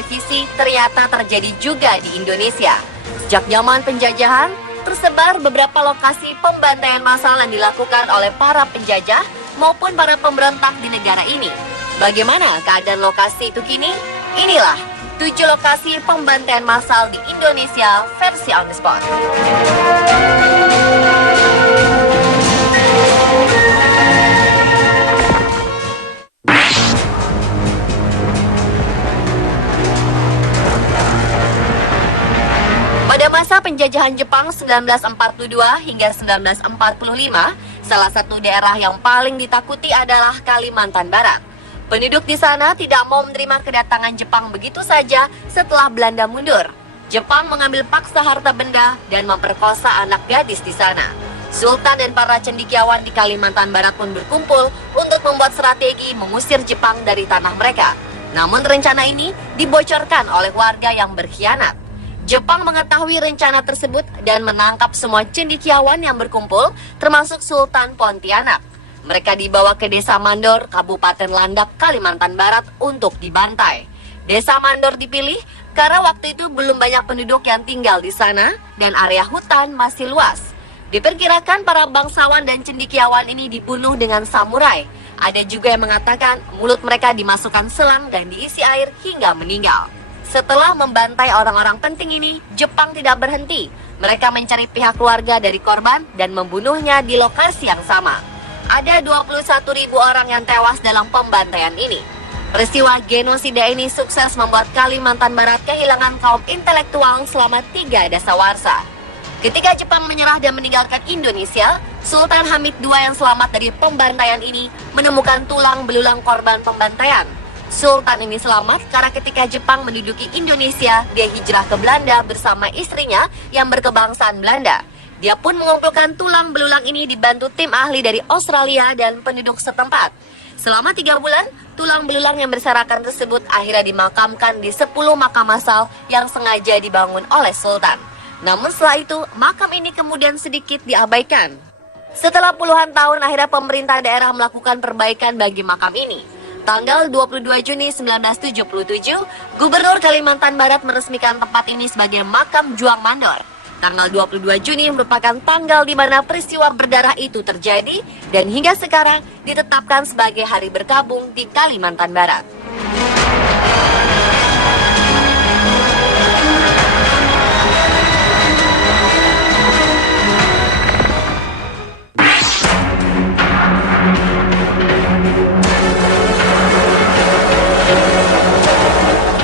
televisi ternyata terjadi juga di Indonesia. Sejak zaman penjajahan, tersebar beberapa lokasi pembantaian massal yang dilakukan oleh para penjajah maupun para pemberontak di negara ini. Bagaimana keadaan lokasi itu kini? Inilah 7 lokasi pembantaian massal di Indonesia versi on the spot. Pada masa penjajahan Jepang 1942 hingga 1945, salah satu daerah yang paling ditakuti adalah Kalimantan Barat. Penduduk di sana tidak mau menerima kedatangan Jepang begitu saja setelah Belanda mundur. Jepang mengambil paksa harta benda dan memperkosa anak gadis di sana. Sultan dan para cendekiawan di Kalimantan Barat pun berkumpul untuk membuat strategi mengusir Jepang dari tanah mereka. Namun rencana ini dibocorkan oleh warga yang berkhianat. Jepang mengetahui rencana tersebut dan menangkap semua cendekiawan yang berkumpul, termasuk Sultan Pontianak. Mereka dibawa ke Desa Mandor, Kabupaten Landak, Kalimantan Barat untuk dibantai. Desa Mandor dipilih karena waktu itu belum banyak penduduk yang tinggal di sana dan area hutan masih luas. Diperkirakan para bangsawan dan cendekiawan ini dibunuh dengan samurai. Ada juga yang mengatakan mulut mereka dimasukkan selang dan diisi air hingga meninggal. Setelah membantai orang-orang penting ini, Jepang tidak berhenti. Mereka mencari pihak keluarga dari korban dan membunuhnya di lokasi yang sama. Ada 21.000 orang yang tewas dalam pembantaian ini. Peristiwa genosida ini sukses membuat Kalimantan Barat kehilangan kaum intelektual selama 3 dasawarsa. Ketika Jepang menyerah dan meninggalkan Indonesia, Sultan Hamid II yang selamat dari pembantaian ini menemukan tulang belulang korban pembantaian. Sultan ini selamat karena ketika Jepang menduduki Indonesia, dia hijrah ke Belanda bersama istrinya yang berkebangsaan Belanda. Dia pun mengumpulkan tulang belulang ini dibantu tim ahli dari Australia dan penduduk setempat. Selama 3 bulan, tulang belulang yang berserakan tersebut akhirnya dimakamkan di 10 makam massal yang sengaja dibangun oleh Sultan. Namun setelah itu, makam ini kemudian sedikit diabaikan. Setelah puluhan tahun, akhirnya pemerintah daerah melakukan perbaikan bagi makam ini. Tanggal 22 Juni 1977, Gubernur Kalimantan Barat meresmikan tempat ini sebagai makam Juang Mandor. Tanggal 22 Juni merupakan tanggal di mana peristiwa berdarah itu terjadi dan hingga sekarang ditetapkan sebagai hari berkabung di Kalimantan Barat.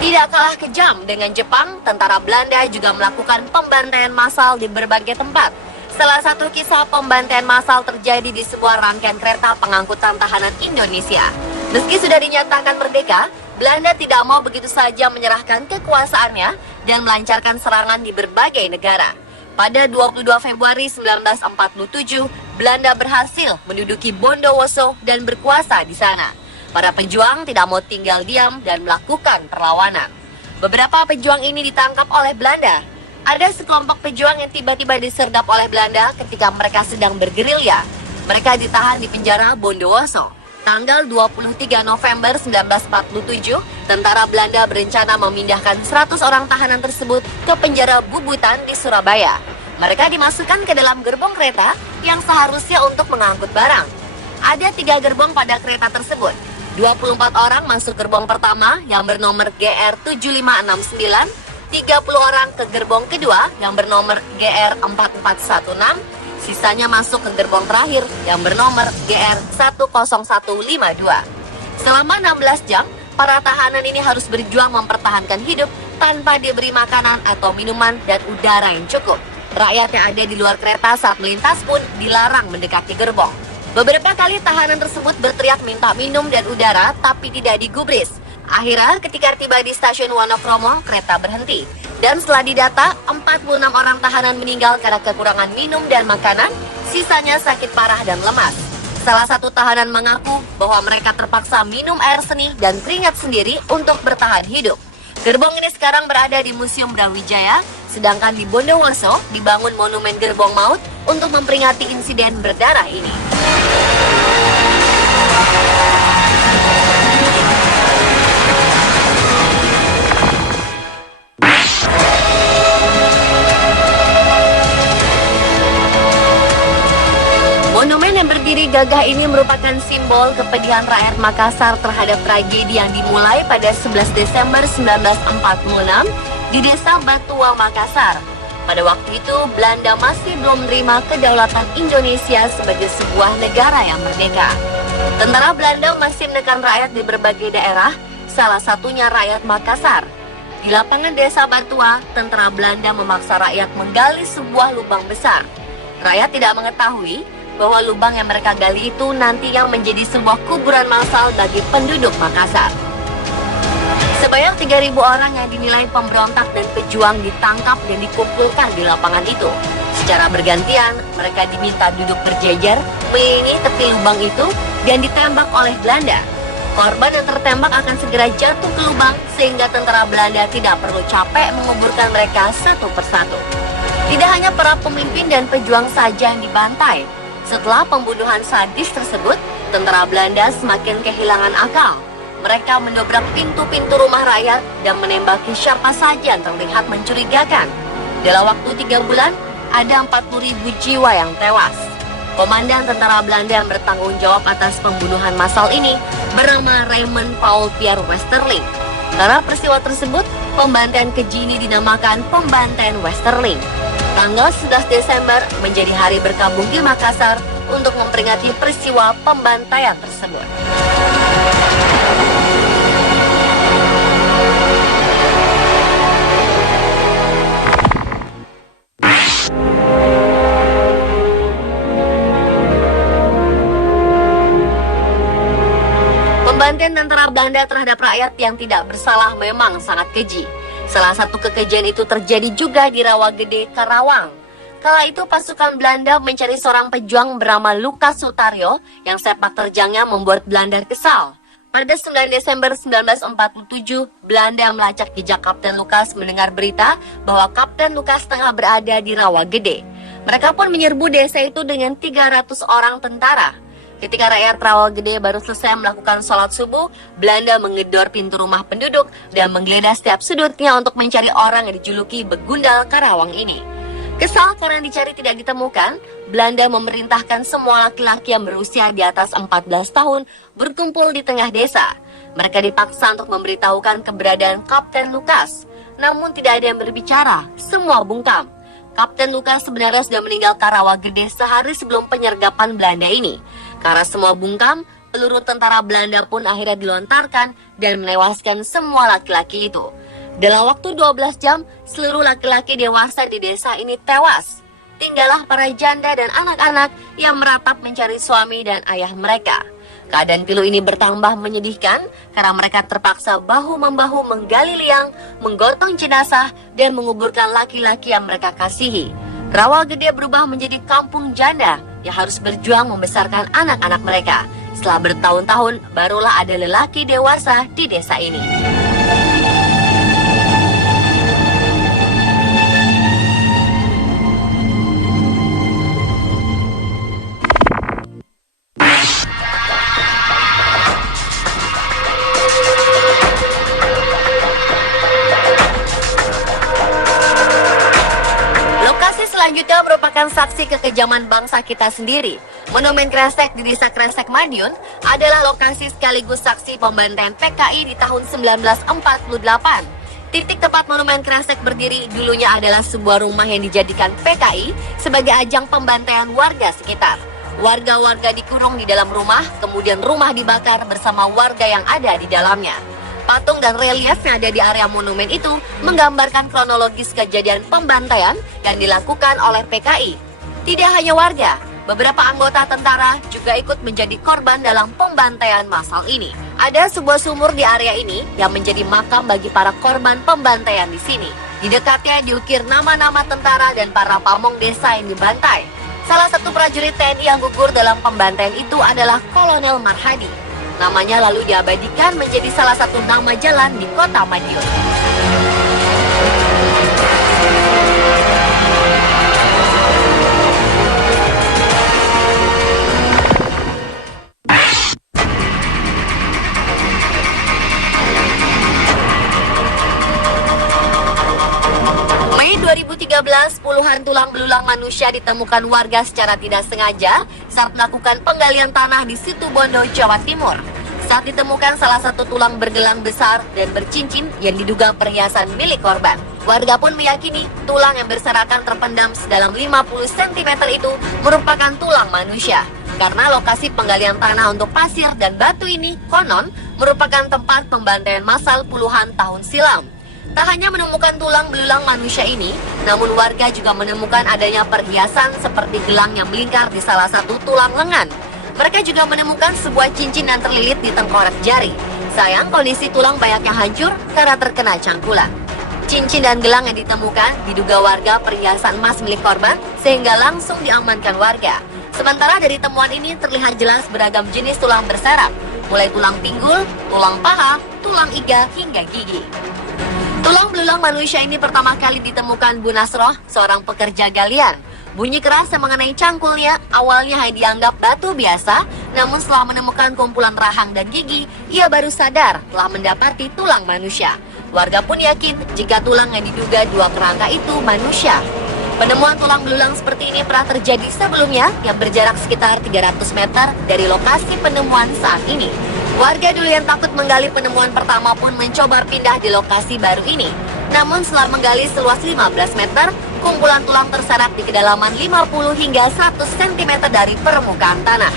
Tidak kalah kejam dengan Jepang, tentara Belanda juga melakukan pembantaian massal di berbagai tempat. Salah satu kisah pembantaian massal terjadi di sebuah rangkaian kereta pengangkutan tahanan Indonesia. Meski sudah dinyatakan merdeka, Belanda tidak mau begitu saja menyerahkan kekuasaannya dan melancarkan serangan di berbagai negara. Pada 22 Februari 1947, Belanda berhasil menduduki Bondowoso dan berkuasa di sana. Para pejuang tidak mau tinggal diam dan melakukan perlawanan. Beberapa pejuang ini ditangkap oleh Belanda. Ada sekelompok pejuang yang tiba-tiba diserdap oleh Belanda ketika mereka sedang bergerilya. Mereka ditahan di penjara Bondowoso. Tanggal 23 November 1947, tentara Belanda berencana memindahkan 100 orang tahanan tersebut ke penjara Bubutan di Surabaya. Mereka dimasukkan ke dalam gerbong kereta yang seharusnya untuk mengangkut barang. Ada 3 gerbong pada kereta tersebut. 24 orang masuk gerbong pertama yang bernomor GR7569, 30 orang ke gerbong kedua yang bernomor GR4416, sisanya masuk ke gerbong terakhir yang bernomor GR10152. Selama 16 jam, para tahanan ini harus berjuang mempertahankan hidup tanpa diberi makanan atau minuman dan udara yang cukup. Rakyat yang ada di luar kereta saat melintas pun dilarang mendekati gerbong. Beberapa kali tahanan tersebut berteriak minta minum dan udara, tapi tidak digubris. Akhirnya, ketika tiba di stasiun Wonokromo, kereta berhenti. Dan setelah didata, 46 orang tahanan meninggal karena kekurangan minum dan makanan, sisanya sakit parah dan lemas. Salah satu tahanan mengaku bahwa mereka terpaksa minum air seni dan keringat sendiri untuk bertahan hidup. Gerbong ini sekarang berada di Museum Brawijaya, sedangkan di Bondowoso dibangun monumen gerbong maut untuk memperingati insiden berdarah ini. gagah ini merupakan simbol kepedihan rakyat Makassar terhadap tragedi yang dimulai pada 11 Desember 1946 di Desa Batua, Makassar. Pada waktu itu, Belanda masih belum menerima kedaulatan Indonesia sebagai sebuah negara yang merdeka. Tentara Belanda masih menekan rakyat di berbagai daerah, salah satunya rakyat Makassar. Di lapangan Desa Batua, tentara Belanda memaksa rakyat menggali sebuah lubang besar. Rakyat tidak mengetahui bahwa lubang yang mereka gali itu nanti yang menjadi sebuah kuburan massal bagi penduduk Makassar. Sebanyak 3.000 orang yang dinilai pemberontak dan pejuang ditangkap dan dikumpulkan di lapangan itu. Secara bergantian, mereka diminta duduk berjejer mengelilingi tepi lubang itu dan ditembak oleh Belanda. Korban yang tertembak akan segera jatuh ke lubang sehingga tentara Belanda tidak perlu capek menguburkan mereka satu persatu. Tidak hanya para pemimpin dan pejuang saja yang dibantai. Setelah pembunuhan sadis tersebut, tentara Belanda semakin kehilangan akal. Mereka mendobrak pintu-pintu rumah rakyat dan menembaki siapa saja yang terlihat mencurigakan. Dalam waktu 3 bulan, ada 40.000 jiwa yang tewas. Komandan tentara Belanda yang bertanggung jawab atas pembunuhan massal ini bernama Raymond Paul Pierre Westerling. Karena peristiwa tersebut, pembantaian keji ini dinamakan pembantaian Westerling. Tanggal 11 Desember menjadi hari berkabung di Makassar untuk memperingati peristiwa pembantaian tersebut. Pembantaian tentara Belanda terhadap rakyat yang tidak bersalah memang sangat keji. Salah satu kekejian itu terjadi juga di Rawagede, Karawang. Kala itu pasukan Belanda mencari seorang pejuang bernama Lukas Sutaryo yang sepak terjangnya membuat Belanda kesal. Pada 9 Desember 1947, Belanda melacak jejak Kapten Lukas mendengar berita bahwa Kapten Lukas tengah berada di Rawagede. Mereka pun menyerbu desa itu dengan 300 orang tentara. Ketika rakyat Rawagede baru selesai melakukan sholat subuh, Belanda menggedor pintu rumah penduduk dan menggeledah setiap sudutnya untuk mencari orang yang dijuluki Begundal Karawang ini. Kesal karena dicari tidak ditemukan, Belanda memerintahkan semua laki-laki yang berusia di atas 14 tahun berkumpul di tengah desa. Mereka dipaksa untuk memberitahukan keberadaan Kapten Lukas. Namun tidak ada yang berbicara, semua bungkam. Kapten Lukas sebenarnya sudah meninggal Rawagede sehari sebelum penyergapan Belanda ini. Karena semua bungkam, peluru tentara Belanda pun akhirnya dilontarkan dan menewaskan semua laki-laki itu. Dalam waktu 12 jam, seluruh laki-laki dewasa di desa ini tewas. Tinggallah para janda dan anak-anak yang meratap mencari suami dan ayah mereka. Keadaan pilu ini bertambah menyedihkan karena mereka terpaksa bahu-membahu menggali liang, menggotong jenazah, dan menguburkan laki-laki yang mereka kasihi. Rawagede berubah menjadi kampung janda yang harus berjuang membesarkan anak-anak mereka. Setelah bertahun-tahun, barulah ada lelaki dewasa di desa ini. Selanjutnya merupakan saksi kekejaman bangsa kita sendiri. Monumen Kresek di Desa Kresek, Madiun adalah lokasi sekaligus saksi pembantaian PKI di tahun 1948. Titik tempat Monumen Kresek berdiri dulunya adalah sebuah rumah yang dijadikan PKI sebagai ajang pembantaian warga sekitar. Warga-warga dikurung di dalam rumah, kemudian rumah dibakar bersama warga yang ada di dalamnya. Patung dan relief yang ada di area monumen itu menggambarkan kronologis kejadian pembantaian yang dilakukan oleh PKI. Tidak hanya warga, beberapa anggota tentara juga ikut menjadi korban dalam pembantaian massal ini. Ada sebuah sumur di area ini yang menjadi makam bagi para korban pembantaian di sini. Di dekatnya diukir nama-nama tentara dan para pamong desa yang dibantai. Salah satu prajurit TNI yang gugur dalam pembantaian itu adalah Kolonel Marhadi. Namanya lalu diabadikan menjadi salah satu nama jalan di kota Madiun. Mei 2013, puluhan tulang tulang belulang manusia ditemukan warga secara tidak sengaja saat melakukan penggalian tanah di Situbondo, Jawa Timur. Saat ditemukan salah satu tulang bergelang besar dan bercincin yang diduga perhiasan milik korban. Warga pun meyakini tulang yang berserakan terpendam sedalam 50 cm itu merupakan tulang manusia. Karena lokasi penggalian tanah untuk pasir dan batu ini konon merupakan tempat pembantaian massal puluhan tahun silam. Tak hanya menemukan tulang belulang manusia ini, namun warga juga menemukan adanya perhiasan seperti gelang yang melingkar di salah satu tulang lengan. Mereka juga menemukan sebuah cincin yang terlilit di tengkorak jari. Sayang, kondisi tulang banyaknya hancur karena terkena cangkulan. Cincin dan gelang yang ditemukan diduga warga perhiasan emas milik korban sehingga langsung diamankan warga. Sementara dari temuan ini terlihat jelas beragam jenis tulang berserap, mulai tulang pinggul, tulang paha, tulang iga, hingga gigi. Tulang belulang manusia ini pertama kali ditemukan Bu Nasroh, seorang pekerja galian. Bunyi keras yang mengenai cangkulnya awalnya hanya dianggap batu biasa, namun setelah menemukan kumpulan rahang dan gigi, ia baru sadar telah mendapati tulang manusia. Warga pun yakin jika tulang yang diduga dua kerangka itu manusia. Penemuan tulang belulang seperti ini pernah terjadi sebelumnya yang berjarak sekitar 300 meter dari lokasi penemuan saat ini. Warga dulu yang takut menggali penemuan pertama pun mencoba pindah di lokasi baru ini. Namun setelah menggali seluas 15 meter, kumpulan tulang terseret di kedalaman 50 hingga 100 cm dari permukaan tanah.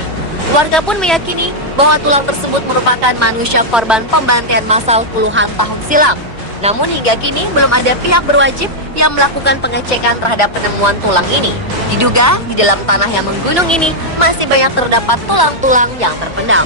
Warga pun meyakini bahwa tulang tersebut merupakan manusia korban pembantaian massal puluhan tahun silam. Namun hingga kini belum ada pihak berwajib yang melakukan pengecekan terhadap penemuan tulang ini. Diduga di dalam tanah yang menggunung ini masih banyak terdapat tulang-tulang yang terpendam.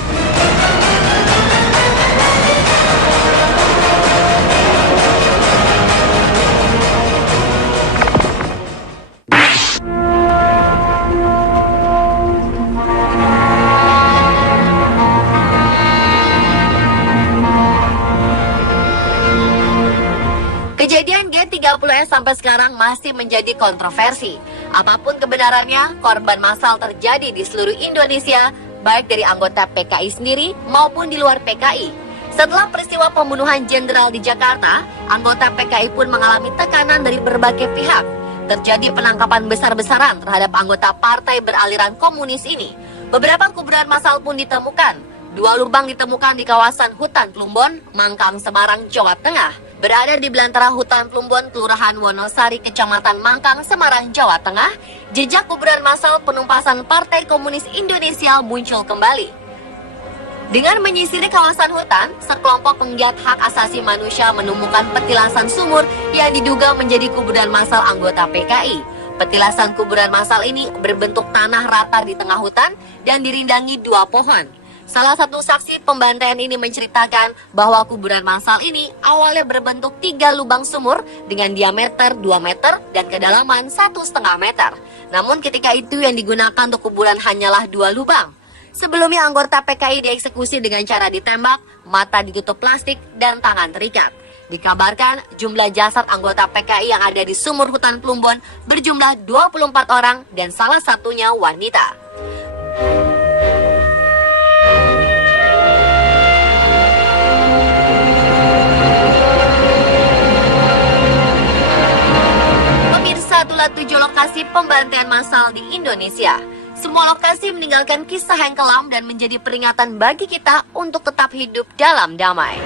Kejadian G30S sampai sekarang masih menjadi kontroversi. Apapun kebenarannya, korban massal terjadi di seluruh Indonesia, baik dari anggota PKI sendiri maupun di luar PKI. Setelah peristiwa pembunuhan jenderal di Jakarta, anggota PKI pun mengalami tekanan dari berbagai pihak. Terjadi penangkapan besar-besaran terhadap anggota partai beraliran komunis ini. Beberapa kuburan massal pun ditemukan. 2 lubang ditemukan di kawasan hutan Plumbon, Mangkang, Semarang, Jawa Tengah. Berada di belantara hutan Plumbon, Kelurahan Wonosari, Kecamatan Mangkang, Semarang, Jawa Tengah, jejak kuburan massal penumpasan Partai Komunis Indonesia muncul kembali. Dengan menyisiri kawasan hutan, sekelompok penggiat hak asasi manusia menemukan petilasan sumur yang diduga menjadi kuburan massal anggota PKI. Petilasan kuburan massal ini berbentuk tanah rata di tengah hutan dan dirindangi 2 pohon. Salah satu saksi pembantaian ini menceritakan bahwa kuburan massal ini awalnya berbentuk 3 lubang sumur dengan diameter 2 meter dan kedalaman 1,5 meter. Namun ketika itu yang digunakan untuk kuburan hanyalah 2 lubang. Sebelumnya anggota PKI dieksekusi dengan cara ditembak, mata ditutup plastik, dan tangan terikat. Dikabarkan jumlah jasad anggota PKI yang ada di sumur hutan Plumbon berjumlah 24 orang dan salah satunya wanita. Itulah 7 lokasi pembantaian massal di Indonesia. Semua lokasi meninggalkan kisah yang kelam dan menjadi peringatan bagi kita untuk tetap hidup dalam damai.